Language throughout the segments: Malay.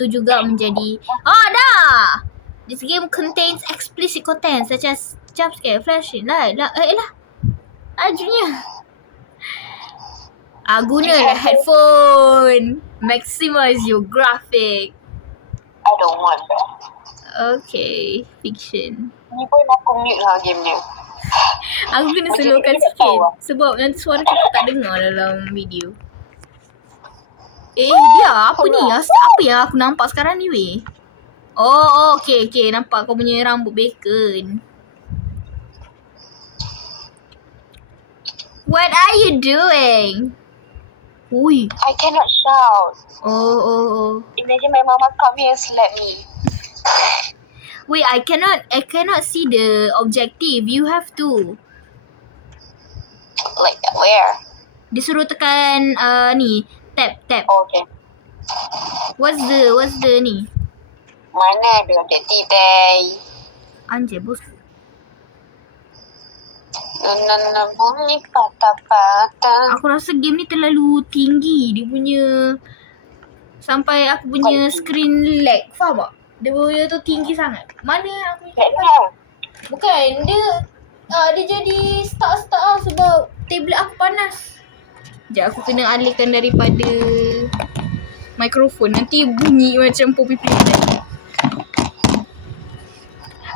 itu juga menjadi dah. This game contains explicit content such as jump scare, flashing, ajunya. Gunalah headphone. Maximize your graphic. I don't want that. Okay, fiction. Ni pun aku mute lah game dia. Aku kena Macam slowkan kita tak sikit tahu lah. sebab nanti suara kita tak dengar dalam video. Dia apa ni? Apa yang aku nampak sekarang ni weh? Okay. Nampak kau punya rambut bacon. What are you doing? Ui. I cannot shout. Oh. Imagine my mama come here and slap me. Wait, I cannot see the objective. You have to. Like where? Dia suruh tekan ni tab. Oh, okay. What's the ni? Mana ada objektif day? Anjir bos. Nana bunyi patah-patah. Aku rasa game ni terlalu tinggi. Dia punya sampai aku punya screen lag. Faham tak? Dia punya tu tinggi sangat. Mana aku bukan dia jadi stuck sebab tablet aku panas. Sekejap aku kena alihkan daripada mikrofon. Nanti bunyi macam popi tadi.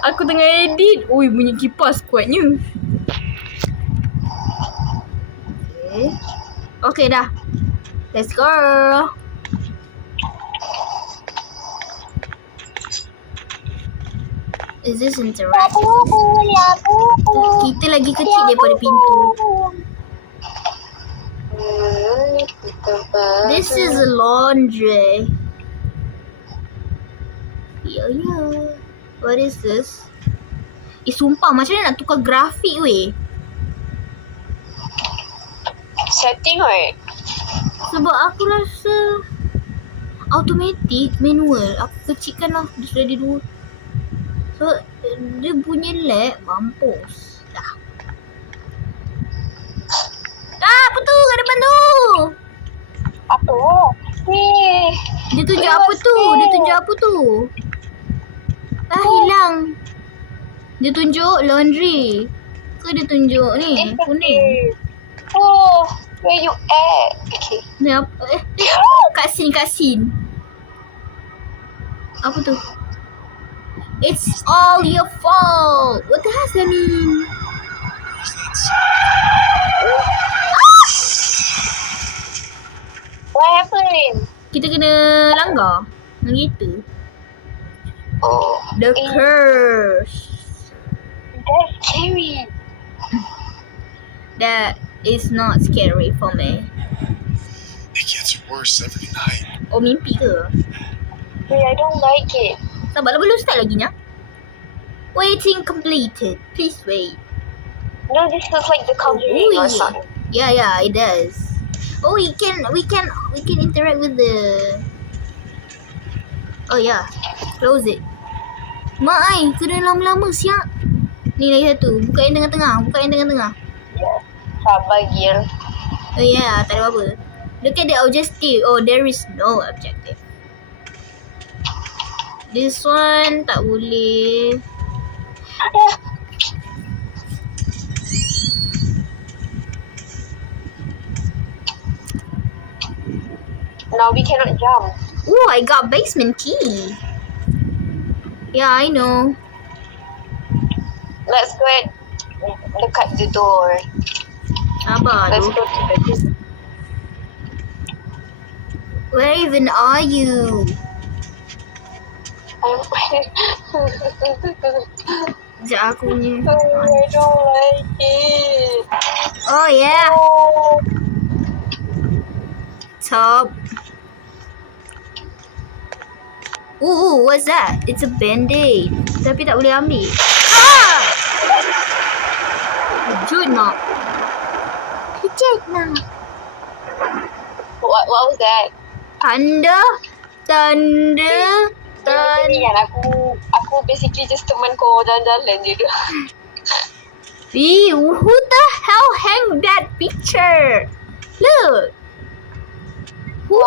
Aku tengah edit. Ui, bunyi kipas kuatnya. Okay dah. Let's go. Is this interactive? Kita lagi kecil daripada pintu. This is a laundry. Yeah. What is this? Sumpah macam mana nak tukar grafik weh? Setting weh. Sebab aku rasa automatic manual. Aku kecilkan lah. Dia sudah ada 2. So dia punya lag mampus. Dah. Apa tu kat depan tu? Apa? Ni. Dia tunjuk apa tu? Hilang. Dia tunjuk laundry. Ke dia tunjuk ni kuning? Oh, where you at? Okay. Ni apa? Cutscene. Apa tu? It's all your fault. What the hell does that mean? What happened? Kita kena langgar dengan kereta. Oh, The curse. that's scary. That is not scary for me. It gets worse every night. Oh, mimpi ke? Wait, I don't like it. Sabarlah, belum start lagi nya. Waiting completed. Please wait. No, this looks like the Conjuring or something. Yeah, it does. Oh, we can interact with the. Oh yeah, close it. Mak kena lama-lama siap. Ni lagi satu. Buka yang tengah-tengah. Yeah. Sabar Gil. Oh yeah, tak ada apa-apa. Look at the objective. Oh, there is no objective. This one tak boleh. Now we cannot jump. Oh, I got basement key. Yeah, I know. Let's go and dekat the door. Sabar Let's tu. go to the door. Where even are you? Sekejap aku punya. I don't like it. Oh yeah. Oh. Top. Ooh, what's that? It's a band-aid. Tapi tak boleh ambil. Kejut nak. What was that? Tanda. Ni kan aku basically just teman kau jalan-jalan je tu. Who the hell hang that picture? Look. Who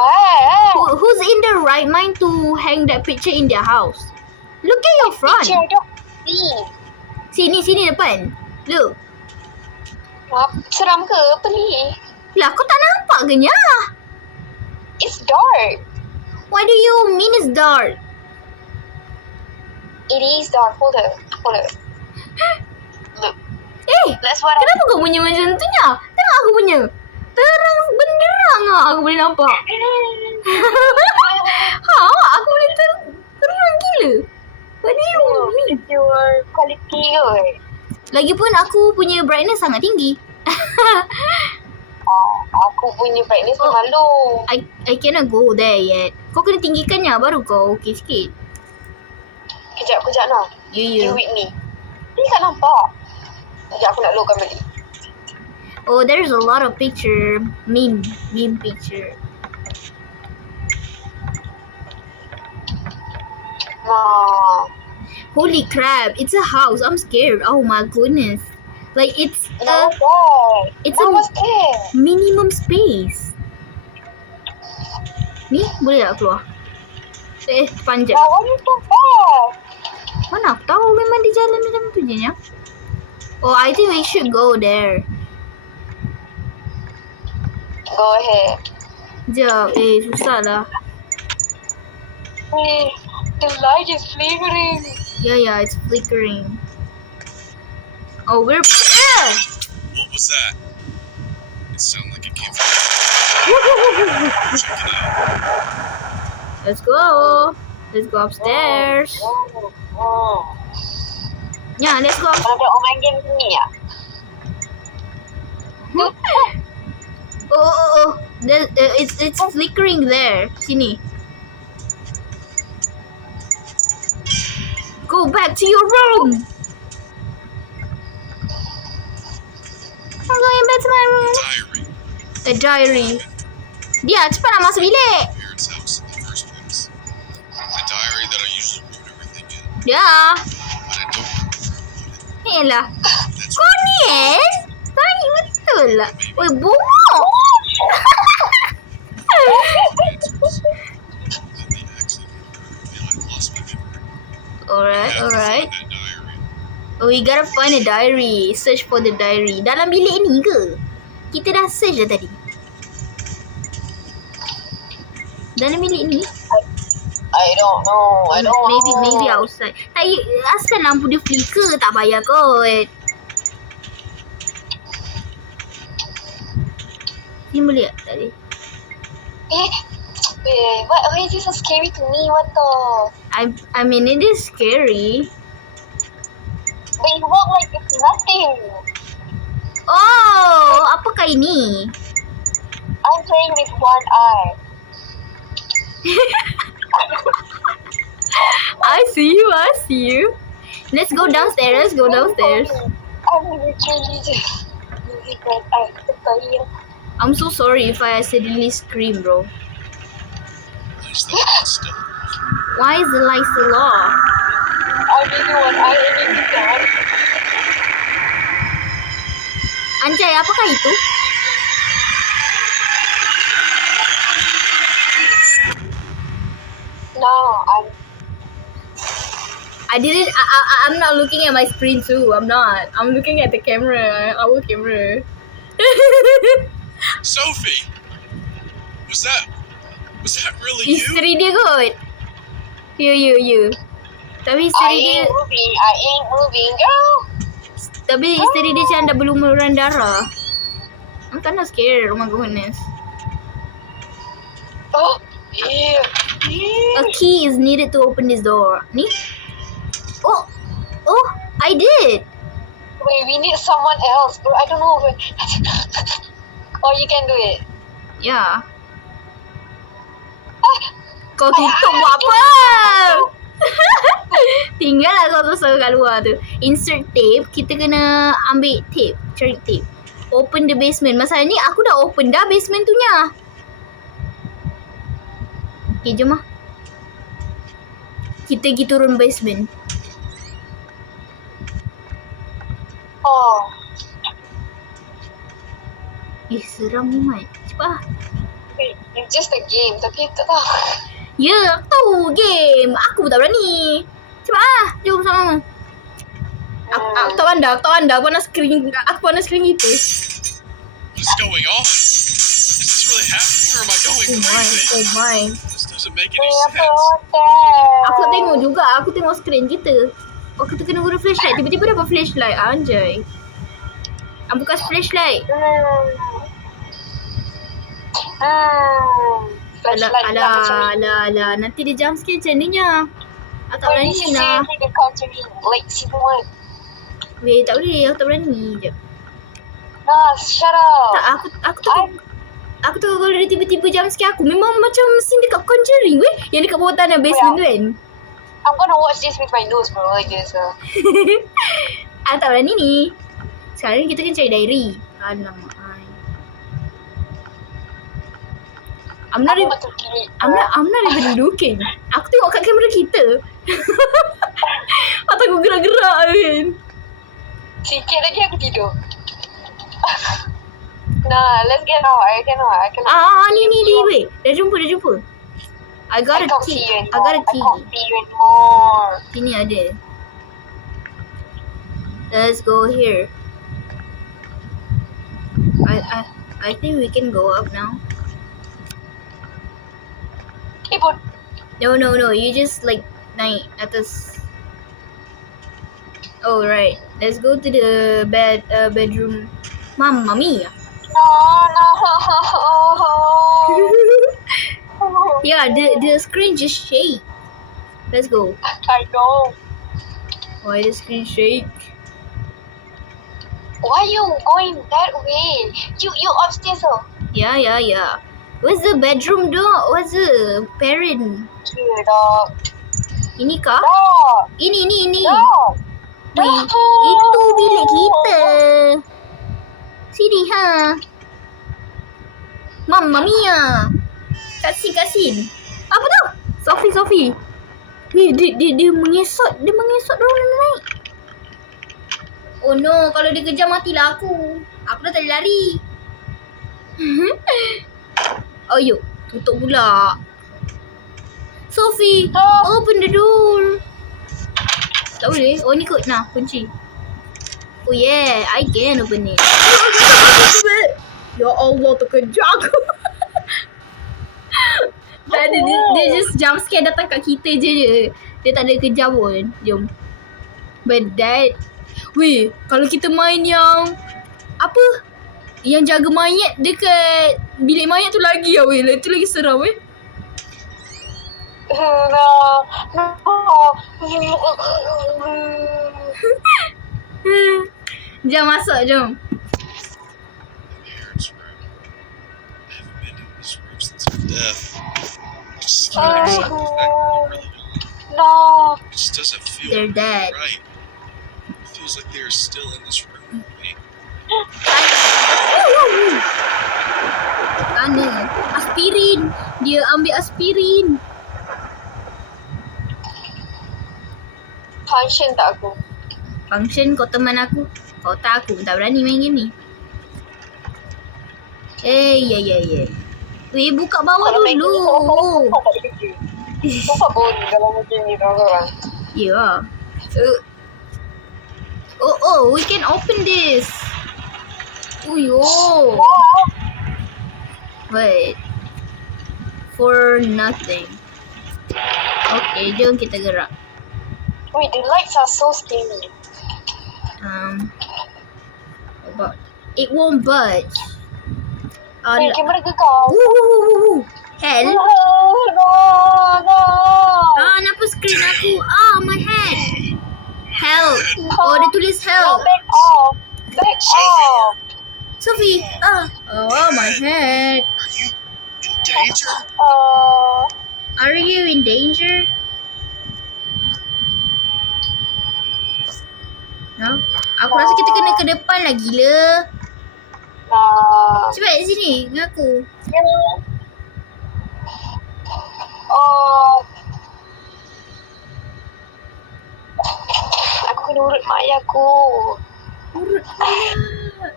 who's in the right mind to hang that picture in their house? Look at your front. Picture, don't see. Sini depan. Look. Seram ke? Apa ni? Lah, kau tak nampak ke nya? It's dark. What do you mean it's dark? It is dark. Hold up. Look. That's what Kenapa kau punya macam tu nya? Tengok aku punya. Terang benderang lah aku boleh nampak. Aku boleh terang gila. What do you mean? Your quality kot. Lagipun aku punya brightness sangat tinggi. Aku punya brightness malu. I cannot go there yet. Kau kena tinggikannya baru kau okay sikit. Kejap nak. You. You with me. Ni tak nampak. Sekejap aku nak lowkan balik. Oh, there's a lot of picture. Meme picture. Holy crap, it's a house. I'm scared. Oh my goodness. Like it's it's a minimum space. Ni boleh tak keluar? Panjat. Why you so fast? Mana aku tahu memang di jalan macam tu je nya. Oh, I think we should go there. Go ahead. Sekejap. Susah lah. The light is flickering. Yeah, it's flickering. Oh, we're... What was that? It sounded like it came from. Check it out. Let's go upstairs. Yeah, let's go. Ada orang game sini ya? Oh. It's flickering there. Sini. Go back to your room. I'm going back to my room. Diary. A diary. Dia, cepat nak masuk bilik. Parents' house in the first place. A diary that I usually wrote everything in, Ya. but I don't remember. Yelah. That's Kau ni tanya betul lah. Oi, bongok. answers. Then the accident occurred and I lost my memory. Alright. That diary. Oh, we gotta find a diary. Search for the diary. Dalam bilik ni ke? Kita dah search dah tadi. Dalam bilik ni? I don't know. Maybe outside. Tak, asal lampu dia flicker tak payah kot. Ni boleh tak? Tak boleh. Why is this so scary to me? What the? I mean, it is scary. But you walk like it's nothing. Oh, apakah ini? I'm playing with one eye. I see you. Let's go downstairs. I'm literally just using one eye. I'm so sorry if I accidentally scream, bro. Where's the light still? Why is the light still off? I'm using one eye and it's gone. Anjay, apakah itu? No, I'm not looking at my screen too. I'm not. I'm looking at the camera. Our camera. Sophie! Was that really you? Isteri dia kot. You. Tapi isteri dia, I ain't moving, girl. tapi isteri dia macam dah berlumuran darah. I'm kind of scared. Oh my goodness. Oh, yeah. A key is needed to open this door. Ni? Oh, I did. Wait, we need someone else, bro. I don't know. Oh, you can do it. Ya. Kau tutup buat apa? Tinggal lah kau terus kat luar tu. Insert tape. Kita kena ambil tape. Cari tape. Open the basement. Masalah ni aku dah open dah basement tu nya. Okay, jom lah. Kita pergi turun basement. Oh. Seram ni, Mat. Cepat lah. It's just a game, tapi tak tahu. Ya, aku tahu game. Aku pun tak berani. Cepat lah. Jom sama. Aku tak pandang. Aku pandang screen kita. What's going on? Is this really happening or am I going crazy? Oh my. This doesn't make any Apa sense. Aku tengok juga. Aku tengok screen kita. Oh, kita kena guna flashlight. Tiba-tiba dapat flashlight. Anjay. Buka flashlight. Alah. Nanti dia jump scare macam ni nya. Aku tak berani lah. The Conjuring, like season 1. Weh, tak boleh. Aku tak berani. Sekejap. Nah, shut up. Tak, aku tahu kalau dia tiba-tiba jump scare aku. Memang macam scene dekat Conjuring weh. Yang dekat bawah tanah basement tu kan. I'm gonna watch this with my nose, bro. I guess. Aku tak berani ni. Sekarang kita kena cari diary. Alamak. I'm not even looking. Aku tengok kat kamera kita. Atau aku gerak-gerak kan. Sikit lagi aku tidur. Nah, let's get out. I cannot. Ni weh. Dah jumpa. I got a can't key. see you I got a anymore. key. I can't see you anymore. Sini ada. Let's go here. I think we can go up now. But No. You just like naik atas. Oh right. Let's go to the bedroom. Mamma mia. no. Yeah, the screen just shake. Let's go. I know. Why the screen shake? Why you going that way? You upstairs, oh. Yeah. Where's the bedroom door? Where's the parent? Here, dog. Ini kah? Dog. Ini. Dog. Weh, itu bilik kita. Sini ha. Mamma mia. Kasih. Apa tu? Sophie. Weh, dia mengesot. Dia mengesot orang naik. Oh no, kalau dia kejar matilah aku. Aku dah tak boleh lari. Oh yuk, tutup pula. Sophie, open the door. Tak boleh. Oh ni kot. Nah, kunci. Oh yeah, I can open it. Ya Allah, terkejut aku. Tak ada, dia just jump scare datang kat kita je. Dia tak ada kejar pun. Jom. But that, weh, kalau kita main yang apa? Yang jaga mayat dekat bilik mayat tu lagi lah weh. Itu lagi seram weh. Jom masuk, jom. Parents' room. I haven't been in this room since her death. It just can't accept the fact that they're really gone. No. It just doesn't feel They're dead. right. It feels like they are still in this room with me. Sana. Aspirin. Dia ambil aspirin. Function tak aku? Function, kau teman aku. Kau tak, aku tak berani main game ni. Ya. Weh, buka bawah dulu. Sumpah boring dalam macam ni orang. Ya. Oh, we can open this. Uyo. Wait. For nothing. Okay, jom kita gerak. Wait, the lights are so scary. But it won't budge. Wait, kamera gegar. Woo. Hell. No. Kenapa screen aku? My head. Help. Oh, dia tulis No, help. back off. Back off. Sophie. My head. Are you in danger? Are you in danger? No? Aku rasa kita kena ke depan lah, gila. Cepat sini dengan aku. Aku kena urut mak ayah aku. Urut ayah.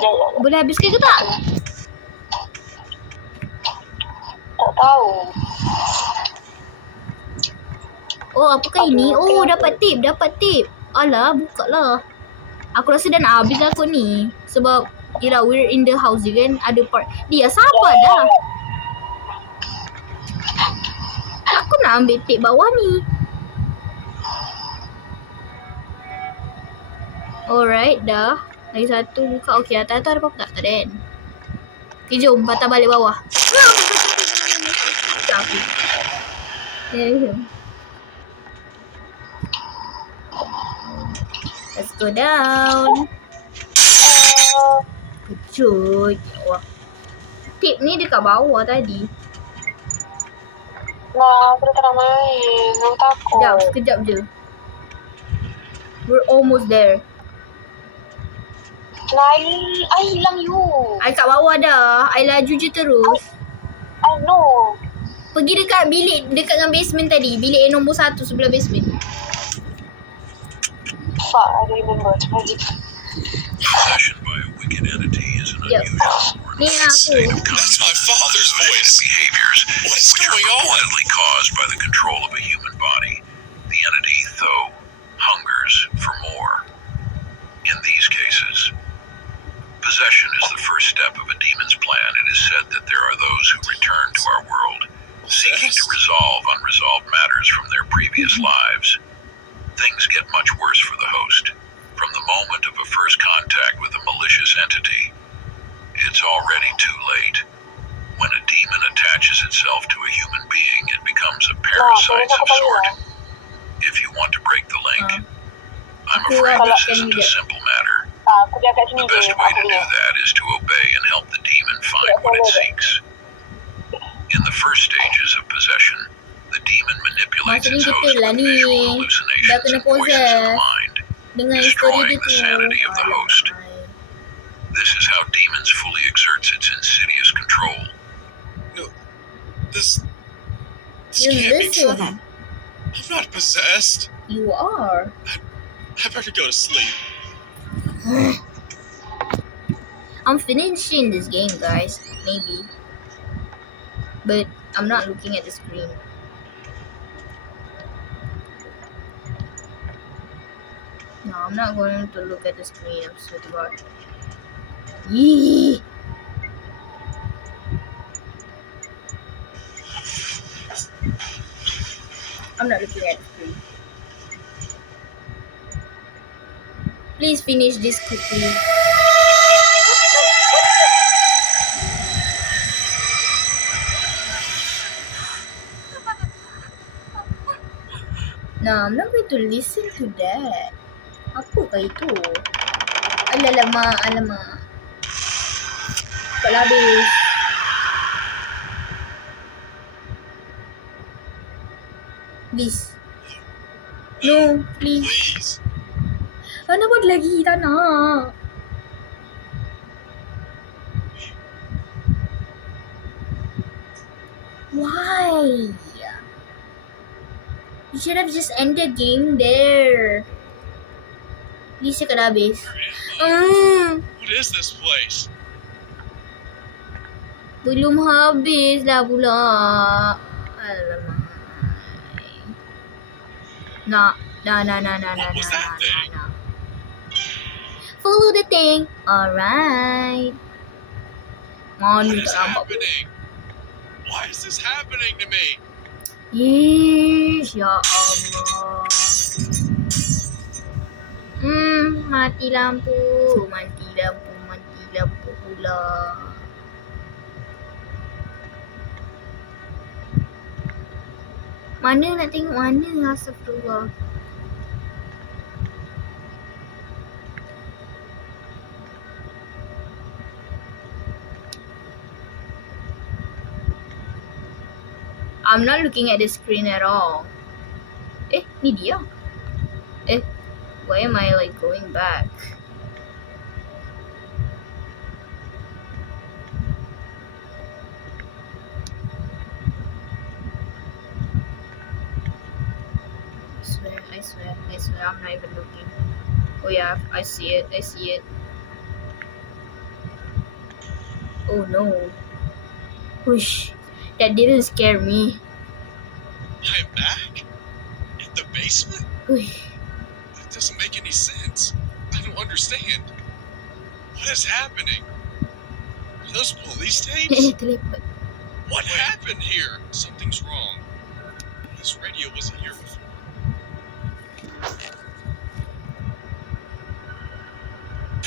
Ya. Boleh habiskan ke tak? Tahu. Oh, apakah ini? Aduh, Oh, tengok dapat tip. Alah, buka lah. Aku rasa dah nak habis lah kot ni. Sebab, yelah, we're in the house je kan. Ada part. Dia, sabar dah. Aku nak ambil tip bawah ni. Alright, dah. Lagi satu buka. Okay, atas ada apa-apa tak? Tak ada kan? Okay, jom. Patah balik bawah. Tapi. Let's go down. Kejut. Ya Allah. Tip ni dekat bawah tadi. Nah, aku dah tak nak main. Aku takut. Sekejap je. We're almost there. Nah, I hilang you. I kat bawah dah. I laju je terus. I know. Pergi dekat bilik dekat dengan basement tadi. Bilik yang nombor 1 sebelah basement. Fuck, I don't remember. Possession by a wicked entity is an Yep. unusual or Ni illicit state aku. of That's my father's voice. behaviors What is which are going on? reportedly caused by the control of a human body. The entity, though, hungers for more. In these cases, possession is the first step of a demon's plan. It is said that there are those who return to our world, seeking to resolve unresolved matters from their previous lives. Things get much worse for the host. From the moment of a first contact with a malicious entity, it's already too late. When a demon attaches itself to a human being, it becomes a Nah, parasite aku of sort. panggil. If you want to break the link, I'm Aku afraid agak this isn't a candidate. simple matter. Aku dia kat sini The best je. way Aku to do dia. that is to obey and help the demon find what it seeks. In the first stages of possession, the demon manipulates Maksudnya its host betul lah with ni. visual Dah hallucinations kena and voices of the possess. mind. Dengan Destroying story dia the tu. sanity of the host. Alamak. This is how demons fully exerts its insidious control. This You can't be listen. true. I'm not possessed. You are. I better go to sleep. I'm finishing this game, guys. Maybe. But I'm not looking at the screen. No, I'm not going to look at the screen. I'm swear to God. Yee! I'm not looking at the screen. Please finish this quickly. No, I'm not going to listen to that. Apakah itu? Alamak. Cepat habis. Please. No, please. Please. Nak buat lagi, tak nak. Why? You should have just ended game there. Please, cakap dah habis. What is this place? Belum habis lah pula. Alamak. Nah. What was that thing? Follow the thing. Alright. What Mana is tak nampak pun. happening? Why is this happening to me? Yeesh, ya Allah. Mati lampu pula. Mana nak tengok mana? Astagfirullah. I'm not looking at the screen at all. Ni dia. Why am I like going back? I swear, I'm not even looking. Oh yeah, I see it. Oh no. Whoosh. That didn't scare me. I'm back? In the basement? Uy. That doesn't make any sense. I don't understand. What is happening? Are those police tapes? Terlipat. What happened here? Something's wrong. This radio wasn't here before.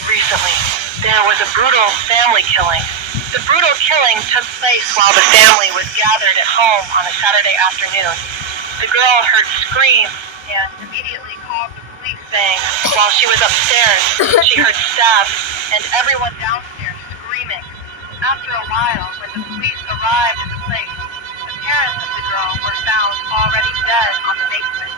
Recently, there was a brutal family killing. The brutal killing took place while the family was gathered at home on a Saturday afternoon. The girl heard screams and immediately called the police, saying while she was upstairs, she heard stabs and everyone downstairs screaming. After a while, when the police arrived at the place, the parents of the girl were found already dead on the basement.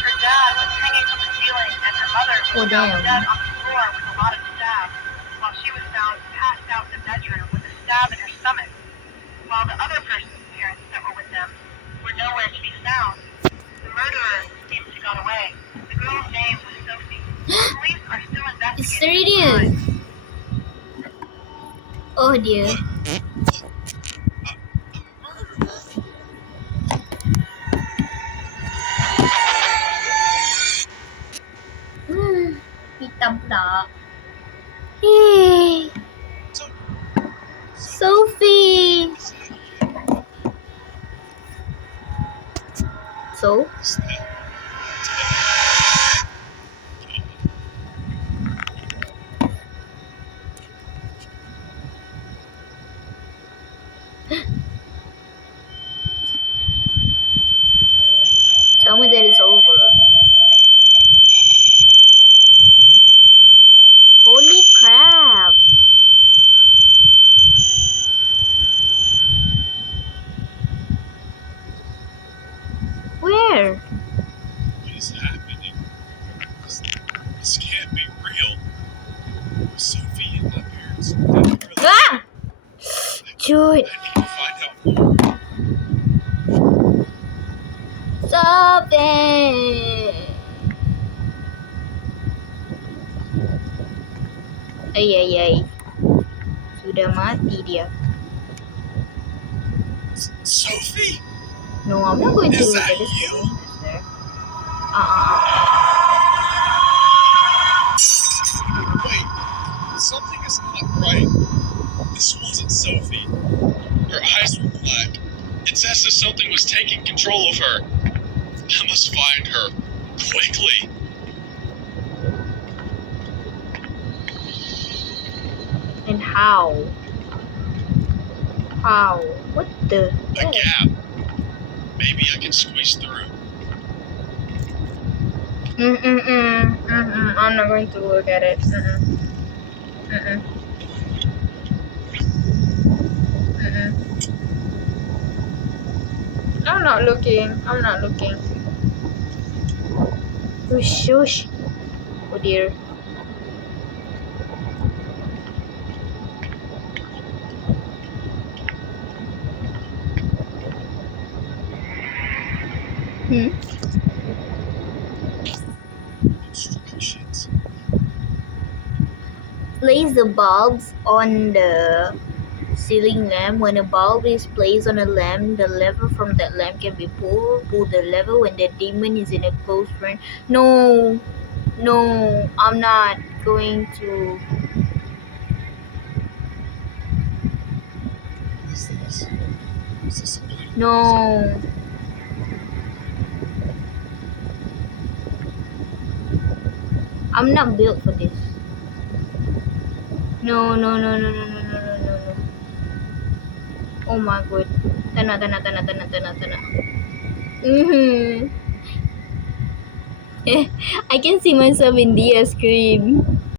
Her dad was hanging from the ceiling and her mother was Oh, found damn. dead on the floor with a lot of stabs, while she was found passed out in the bedroom with a stab in her stomach. While the other person's parents that were with them were nowhere to be found, the murderer seems to have gone away. The girl's name was Sophie. Police are still It's investigating the serious. crime. Oh dear. Hitam pula. Hey, Sophie. So, tell me that it's over. Holy crap. Where? What is happening? This can't be real. Sophie and my parents didn't really. Ah! Dude. I need to find out more. Sophie. Ay. Sudah mati dia. Sophie? No, I'm not going to Is look that at this you? thing. Wait, something is not right. This wasn't Sophie. Her eyes were black. It says that something was taking control of her. I must find her. Quickly. And how? How? What the A heck? gap. Maybe I can squeeze through. I'm not going to look at it. I'm not looking. Shush. Oh dear. Instructions. Place the bulbs on the ceiling lamp. When a bulb is placed on a lamp, the lever from that lamp can be pulled. Pull the lever when the demon is in a close range. No, I'm not going to. What is this? Is this a blue? No. I'm not built for this. No. Oh my god. Tanah. I can see myself in the screen.